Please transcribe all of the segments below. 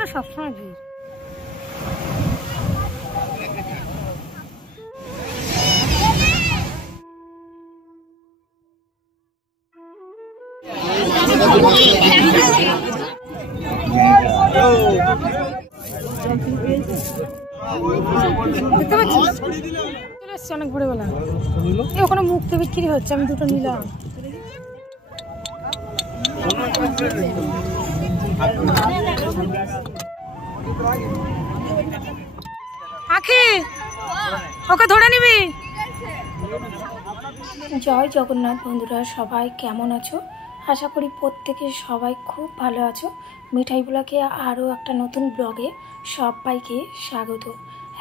করে সবসময় ভিড়। দেখতে পাচ্ছিস চলে এসছে অনেক ভোরবেলা। ওখানে মুক্ত বিক্রি হচ্ছে, আমি দুটো নিলাম। আখি ওকে ধরে নিবি। জয় জগন্নাথ বন্ধুরা, সবাই কেমন আছো? আশা করি প্রত্যেকে সবাই খুব ভালো আছো। মিঠাই ব্লগে আরও একটা নতুন ব্লগে সবাইকে স্বাগত।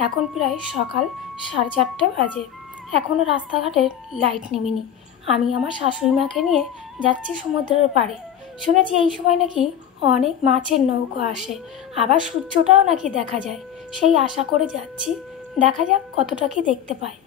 এখন প্রায় সকাল 4:30 বাজে। এখনও রাস্তাঘাটের লাইট নেমেনি। আমি আমার শাশুড়ি মাকে নিয়ে যাচ্ছি সমুদ্রের পাড়ে। শুনেছি এই সময় নাকি অনেক মাছের নৌকো আসে, আবার সূর্যটাও নাকি দেখা যায়। সেই আশা করে যাচ্ছি, দেখা যাক কতটা কি দেখতে পাই।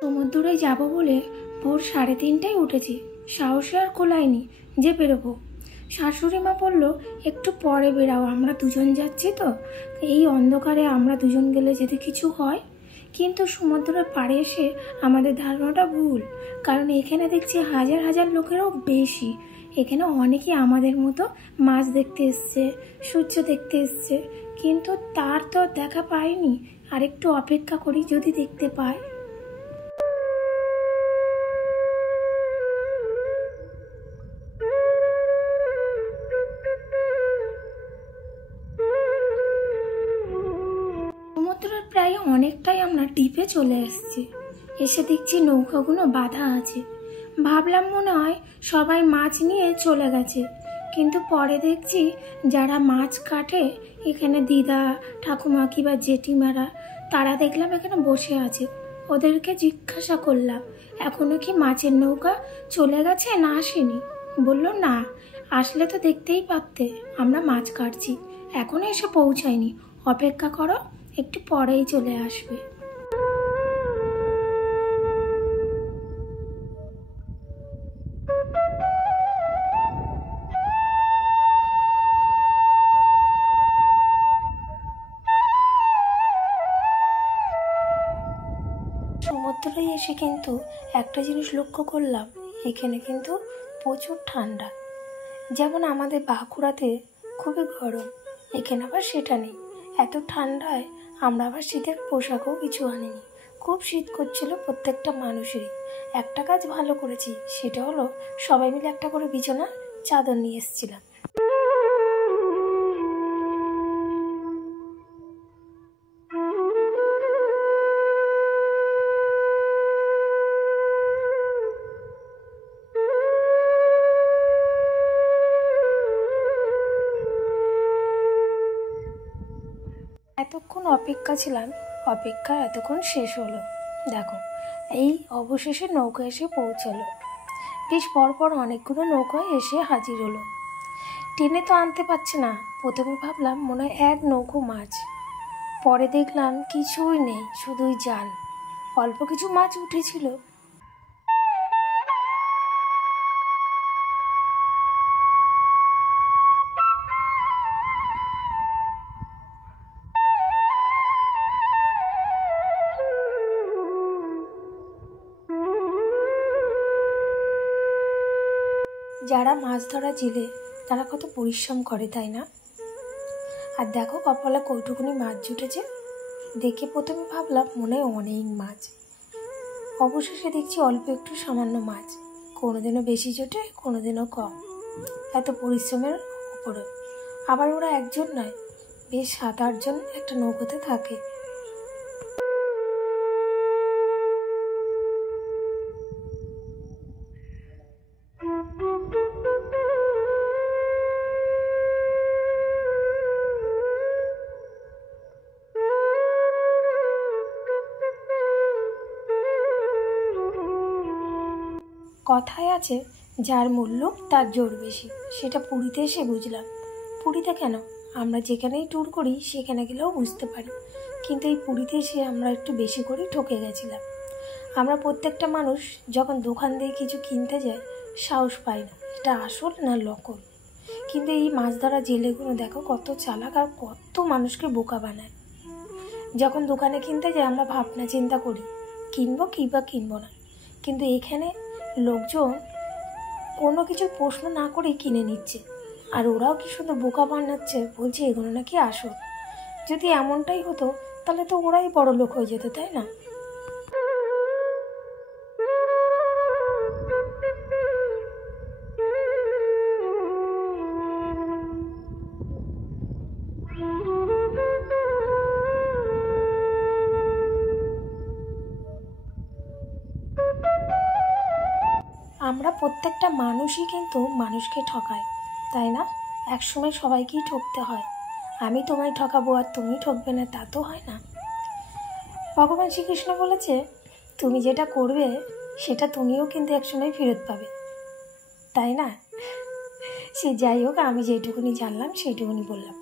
সমুদ্রে যাব বলে ভোর 3:30টায় উঠেছি। সাহসে আর কোলায়নি যে বেরোবো। শাশুড়ি মা বলল একটু পরে বেরাও, আমরা দুজন যাচ্ছি তো, এই অন্ধকারে আমরা দুজন গেলে যদি কিছু হয়। কিন্তু সমুদ্রের পাড়ে এসে আমাদের ধারণাটা ভুল, কারণ এখানে দেখছি হাজার হাজার লোকেরও বেশি। এখানে অনেকেই আমাদের মতো মাছ দেখতে এসছে, সূর্য দেখতে এসছে, কিন্তু তার তো দেখা পাইনি। আর একটু অপেক্ষা করি, যদি দেখতে পাই। সমুদ্রের প্রায় অনেকটাই আমরা ডিপে চলে এসেছি। এসে দেখছি নৌকাগুলো বাঁধা আছে। ভাবলাম মনে হয় সবাই মাছ নিয়ে চলে গেছে, কিন্তু পরে দেখছি যারা মাছ কাটে এখানে দিদা, ঠাকুমা কিংবা জেঠিমারা, তারা দেখলাম এখানে বসে আছে। ওদেরকে জিজ্ঞাসা করলাম এখনো কি মাছের নৌকা চলে গেছে না আসেনি। বললো না, আসলে তো দেখতেই পারতে, আমরা মাছ কাটছি, এখনো এসে পৌঁছায়নি, অপেক্ষা করো, একটু পরেই চলে আসবে। সমুদ্রে এসে কিন্তু একটা জিনিস লক্ষ্য করলাম, এখানে কিন্তু প্রচুর ঠান্ডা। যেমন আমাদের বাঁকুড়াতে খুবই গরম, এখানে আবার সেটা নেই। এত ঠান্ডায় আমরা আবার শীতের পোশাকও কিছু আনিনি। খুব শীত করছিল প্রত্যেকটা মানুষেরই। একটা কাজ ভালো করেছি, সেটা হলো সবাই মিলে একটা করে বিছানা চাদর নিয়ে এসেছিলাম। এতক্ষণ অপেক্ষা ছিলাম, অপেক্ষা এতক্ষণ শেষ হলো। দেখো, এই অবশেষে নৌকা এসে পৌঁছালো। বেশ পরপর অনেকগুলো নৌকা এসে হাজির হলো। টেনে তো আনতে পারছে না। প্রথমে ভাবলাম মনে হয় এক নৌকো মাছ, পরে দেখলাম কিছুই নেই, শুধুই জাল। অল্প কিছু মাছ উঠেছিল। যারা মাছ ধরা জেলে তারা কত পরিশ্রম করে, তাই না? আর দেখো কপালে কৌটুকুনি মাছ জুটেছে। দেখে প্রথমে ভাবলাম মনে হয় অনেক মাছ, অবশেষে দেখছি অল্প একটু সামান্য মাছ। কোনোদিনও বেশি জোটে, কোনোদিনও কম। এত পরিশ্রমের উপরে আবার ওরা একজন নয়, বেশ 7-8 জন একটা নৌকোতে থাকে। কথায় আছে যার মূল্য তার জোর বেশি, সেটা পুরীতে এসে বুঝলাম। পুরীতে কেন, আমরা যেখানেই ট্যুর করি সেখানে গেলেও বুঝতে পারি, কিন্তু এই পুরীতে এসে আমরা একটু বেশি করে ঠকে গেছিলাম। আমরা প্রত্যেকটা মানুষ যখন দোকান দিয়ে কিছু কিনতে যায় সাহস পাই না এটা আসল না নকল, কিন্তু এই মাছ ধরা জেলেগুলো দেখো কত চালাক আর কত মানুষকে বোকা বানায়। যখন দোকানে কিনতে যাই আমরা ভাবনা চিন্তা করি কিনবো কি বা কিনবো না, কিন্তু এখানে লোকজন কোনো কিছু প্রশ্ন না করেই কিনে নিচ্ছে, আর ওরাও কি সুন্দর বোকা বানাচ্ছে, বলছে এগুলো নাকি আসল। যদি এমনটাই হতো তাহলে তো ওরাই বড় লোক হয়ে যেত, তাই না? আমরা প্রত্যেকটা মানুষই কিন্তু মানুষকে ঠকাই, তাই না? একসময় সবাইকেই ঠকতে হয়। আমি তোমায় ঠকাবো আর তুমি ঠকবে না তা তো হয় না। ভগবান শ্রীকৃষ্ণ বলেছে তুমি যেটা করবে সেটা তুমিও কিন্তু একসময় ফেরত পাবে, তাই না? সে যাই হোক, আমি যেটুকুনি জানলাম সেইটুকুনি বললাম।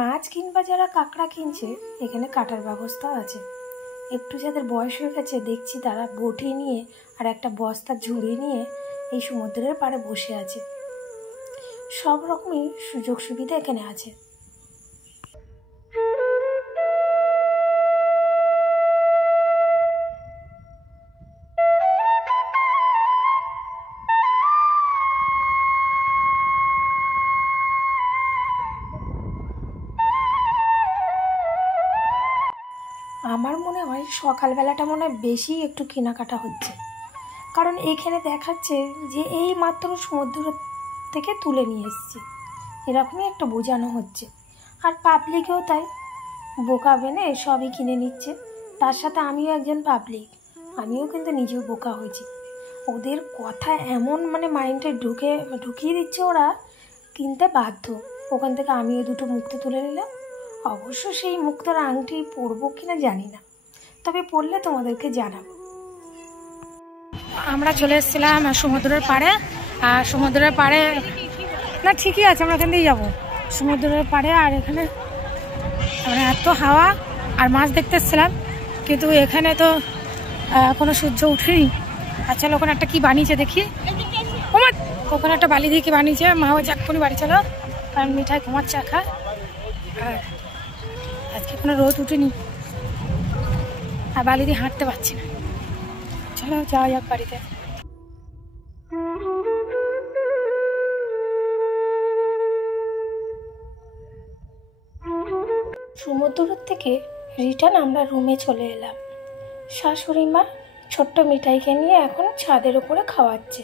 মাছ কিংবা যারা কাঁকড়া কিনছে এখানে কাটার ব্যবস্থাও আছে। একটু যাদের বয়স হয়ে গেছে দেখছি তারা বটি নিয়ে আর একটা বস্তা ঝুড়ি নিয়ে এই সমুদ্রের পাড়ে বসে আছে। সব রকমই সুযোগ সুবিধা এখানে আছে। আমার মনে হয় সকালবেলাটা মনে হয় বেশি একটু কেনাকাটা হচ্ছে, কারণ এখানে দেখাচ্ছে যে এই মাত্র সমুদ্র থেকে তুলে নিয়ে এসেছি, এরকমই একটা বোঝানো হচ্ছে। আর পাবলিকেও তাই বোকা বেনে সবই কিনে নিচ্ছে। তার সাথে আমিও একজন পাবলিক, আমিও কিন্তু নিজেও বোকা হয়েছি। ওদের কথা এমন মাইন্ডে ঢুকিয়ে দিচ্ছে, ওরা কিনতে বাধ্য। ওখান থেকে আমিও দুটো মুক্তো তুলে নিলাম। অবশ্য সেই মুক্তোর আংটি পরবো কিনা জানি না, তবে পরলে তোমাদেরকে জানাবো। আমরা চলে এসেছিলাম সমুদ্রের পাড়ে, আর সমুদ্রের পাড়ে না ঠিকই আছে, আমরা এখান দিয়েই যাবো সমুদ্রের পাড়ে। আর এখানে এত হাওয়া, আর মাছ দেখতে এসেছিলাম, কিন্তু এখানে তো কোনো সূর্য উঠেনি। আর চলো ওখানে একটা কি বানিয়েছে দেখি, ওখানে একটা বালি দিয়ে কি বানিয়েছে। মাও যাক্ষণই বাড়ি চলো, কারণ মিঠাই ঘুমার চা খা, আর আজকে কোনো রোদ উঠেনি আর বালি দিয়ে হাঁটতে পারছি না। চলো যাওয়া যাক বাড়িতে। সমুদ্র থেকে রিটার্ন আমরা রুমে চলে এলাম। শাশুড়ি মা ছোট্ট মিঠাইকে নিয়ে এখন ছাদের উপরে খাওয়াচ্ছে।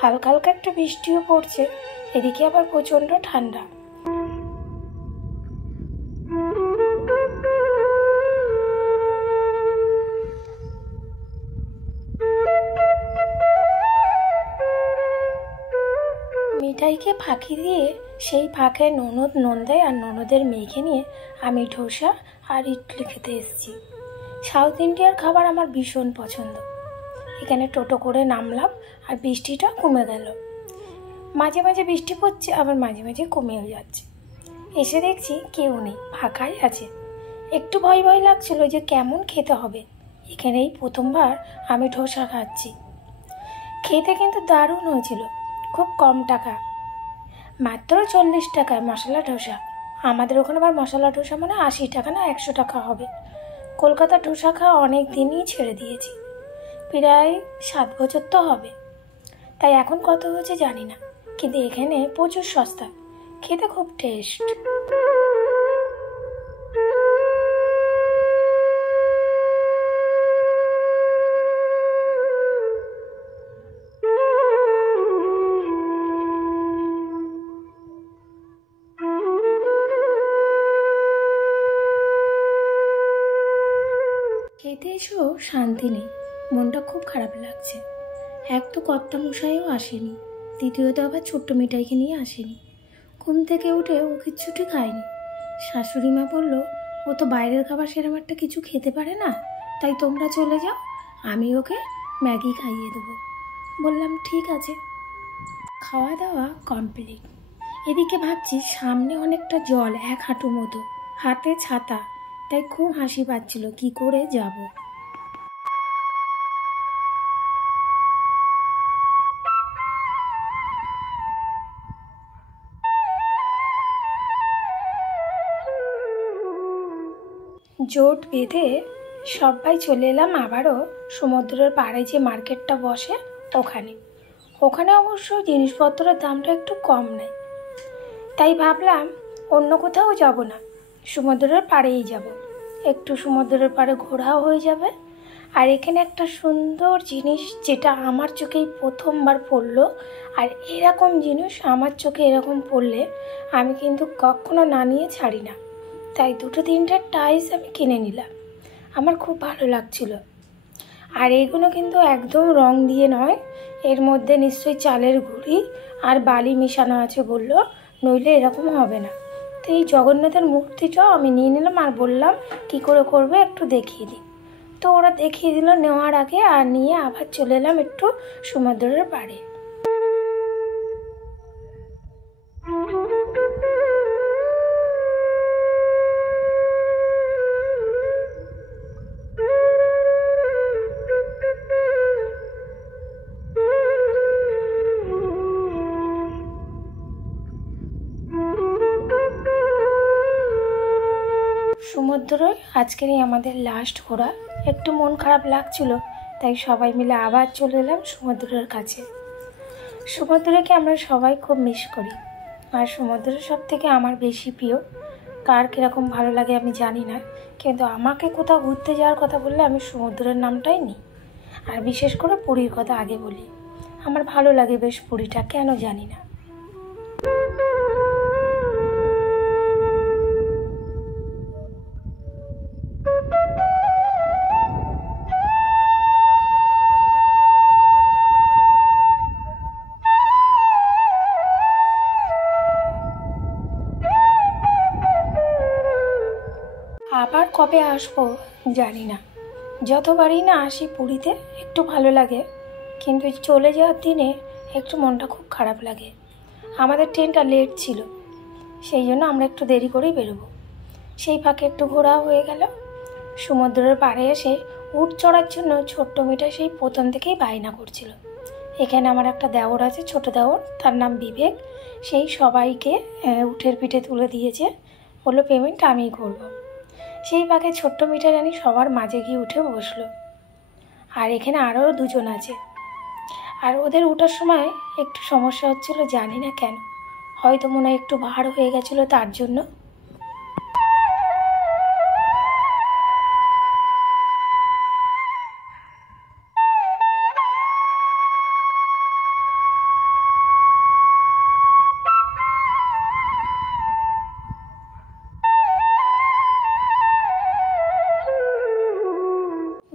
হালকা হালকা একটু বৃষ্টিও পড়ছে, এদিকে আবার প্রচণ্ড ঠান্ডা। মিঠাইকে ফাঁকি দিয়ে সেই ফাঁকে ননদ নন্দাই আর ননদের মেয়েকে নিয়ে আমি ধোসা আর ইডলি খেতে এসেছি। সাউথ ইন্ডিয়ার খাবার আমার ভীষণ পছন্দ। এখানে টোটো করে নামলাম আর বৃষ্টিটা কমে গেল। মাঝে মাঝে বৃষ্টি পড়ছে, আবার মাঝে মাঝে কমেও যাচ্ছে। এসে দেখছি কেউ নেই, ফাঁকাই আছে। একটু ভয় ভয় লাগছিল যে কেমন খেতে হবে। এখানেই প্রথমবার আমি ধোসা খাচ্ছি। খেতে কিন্তু দারুণ হয়েছিল, খুব কম টাকা, মাত্র 40 টাকায় মশলা ধোসা। আমাদের ওখানে আবার মশলা ধোসা 80 টাকা না 100 টাকা হবে। কলকাতার ধোসা খাওয়া অনেক দিনই ছেড়ে দিয়েছি, প্রায় 7 বছর তো হবে। তাই এখন কত হয়েছে জানি না, কিন্তু এখানে প্রচুর সস্তা, খেতে খুব টেস্ট। খেতে এসেও শান্তি নেই, মনটা খুব খারাপ লাগছে। এক তো কর্তামশাইও আসেনি, দ্বিতীয়ত আবার ছোট্ট মিঠাইকে নিয়ে আসেনি। ঘুম থেকে উঠে ও কিচ্ছুটি খায়নি। শাশুড়ি মা বলল, ও তো বাইরের খাবার সেরকম একটা কিছু খেতে পারে না, তাই তোমরা চলে যাও, আমি ওকে ম্যাগি খাইয়ে দেবো। বললাম ঠিক আছে। খাওয়া দাওয়া কমপ্লিট। এদিকে ভাবছি সামনে অনেকটা জল, 1 হাঁটু মতো, হাতে ছাতা, তাই খুব হাসি পাচ্ছিল কি করে যাব। জোট বেঁধে সবাই চলে এলাম আবারও সমুদ্রের পাড়ে যে মার্কেটটা বসে ওখানে। ওখানে অবশ্য জিনিসপত্রের দামটা একটু কম নেয়, তাই ভাবলাম অন্য কোথাও যাব না, সমুদ্রের পাড়েই যাব। একটু সমুদ্রের পাড়ে ঘোরাও হয়ে যাবে। আর এখানে একটা সুন্দর জিনিস যেটা আমার চোখেই প্রথমবার পড়লো, আর এরকম জিনিস আমার চোখে এরকম পড়লে আমি কিন্তু কখনো না নিয়ে ছাড়ি না। তাই 2-3টা টাইলস আমি কিনে নিলাম, আমার খুব ভালো লাগছিল। আর এইগুলো কিন্তু একদম রং দিয়ে নয়, এর মধ্যে নিশ্চয়ই চালের গুঁড়ি আর বালি মেশানো আছে বলল, নইলে এরকম হবে না। তো এই জগন্নাথের মূর্তিটাও আমি নিয়ে নিলাম আর বললাম কি করে করবে একটু দেখিয়ে দিই। তো ওরা দেখিয়ে দিল নেওয়ার আগে, আর নিয়ে আবার চলে এলাম একটু সমুদ্রের পাড়ে। সমুদ্রে আজকেরই আমাদের লাস্ট ঘোরা, একটু মন খারাপ লাগছিল, তাই সবাই মিলে আবার চলে এলাম সমুদ্রের কাছে। সমুদ্রকে আমরা সবাই খুব মিস করি, আর সমুদ্রের সব থেকে আমার বেশি প্রিয়। কার কীরকম ভালো লাগে আমি জানি না, কিন্তু আমাকে কোথাও ঘুরতে যাওয়ার কথা বললে আমি সমুদ্রের নামটাই নিই। আর বিশেষ করে পুরীর কথা আগে বলি, আমার ভালো লাগে বেশ পুরীটা, কেন জানি না। আবার কবে আসবো জানি না, যতবারই না আসি পুরীতে একটু ভালো লাগে, কিন্তু চলে যাওয়ার দিনে একটু মনটা খুব খারাপ লাগে। আমাদের ট্রেনটা লেট ছিল, সেই জন্য আমরা একটু দেরি করেই বেরোবো। সেই ফাঁকে একটু ঘোরা হয়ে গেল। সমুদ্রের পাড়ে এসে উট চড়ার জন্য ছোট্ট মিঠাই সেই প্রথম থেকেই বায়না করছিল। এখানে আমার একটা দেওর আছে, ছোট দেওর, তার নাম বিবেক, সেই সবাইকে উটের পিঠে তুলে দিয়েছে, বললো পেমেন্ট আমিই করবো। সেই ফাঁকে ছোট্ট মিঠাই রানী সবার মাঝে গিয়ে উঠে বসলো। আর এখানে আরও 2জন আছে, আর ওদের ওঠার সময় একটু সমস্যা হচ্ছিল, জানি না কেন, হয়তো মনে হয় একটু ভার হয়ে গেছিলো তার জন্য।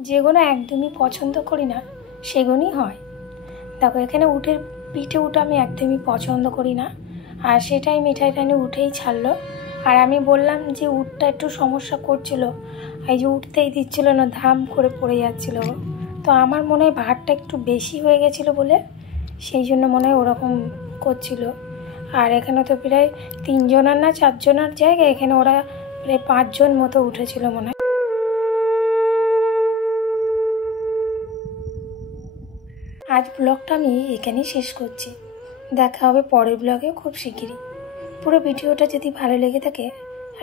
যেগুলো একদমই পছন্দ করি না সেগুলোই হয়। দেখো এখানে উটের পিঠে উঠে আমি একদমই পছন্দ করি না, আর সেটাই মিঠাই রানী উঠেই ছাড়লো। আর আমি বললাম যে উটটা একটু সমস্যা করছিল, এই যে উঠতেই দিচ্ছিল না, ধাম করে পড়ে যাচ্ছিল। তো আমার মনে হয় ভারটা একটু বেশি হয়ে গেছিলো বলে সেই জন্য মনে হয় ওরকম করছিল। আর এখানে তো প্রায় 3 জনের না 4 জনের জায়গায় এখানে ওরা প্রায় 5 জন মতো উঠেছিল মনে হয়। আজ ব্লগটা আমি এখানেই শেষ করছি, দেখা হবে পরের ব্লগে খুব শিগগিরই। পুরো ভিডিওটা যদি ভালো লেগে থাকে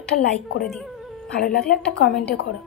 একটা লাইক করে দিও, ভালো লাগলে একটা কমেন্টে করো।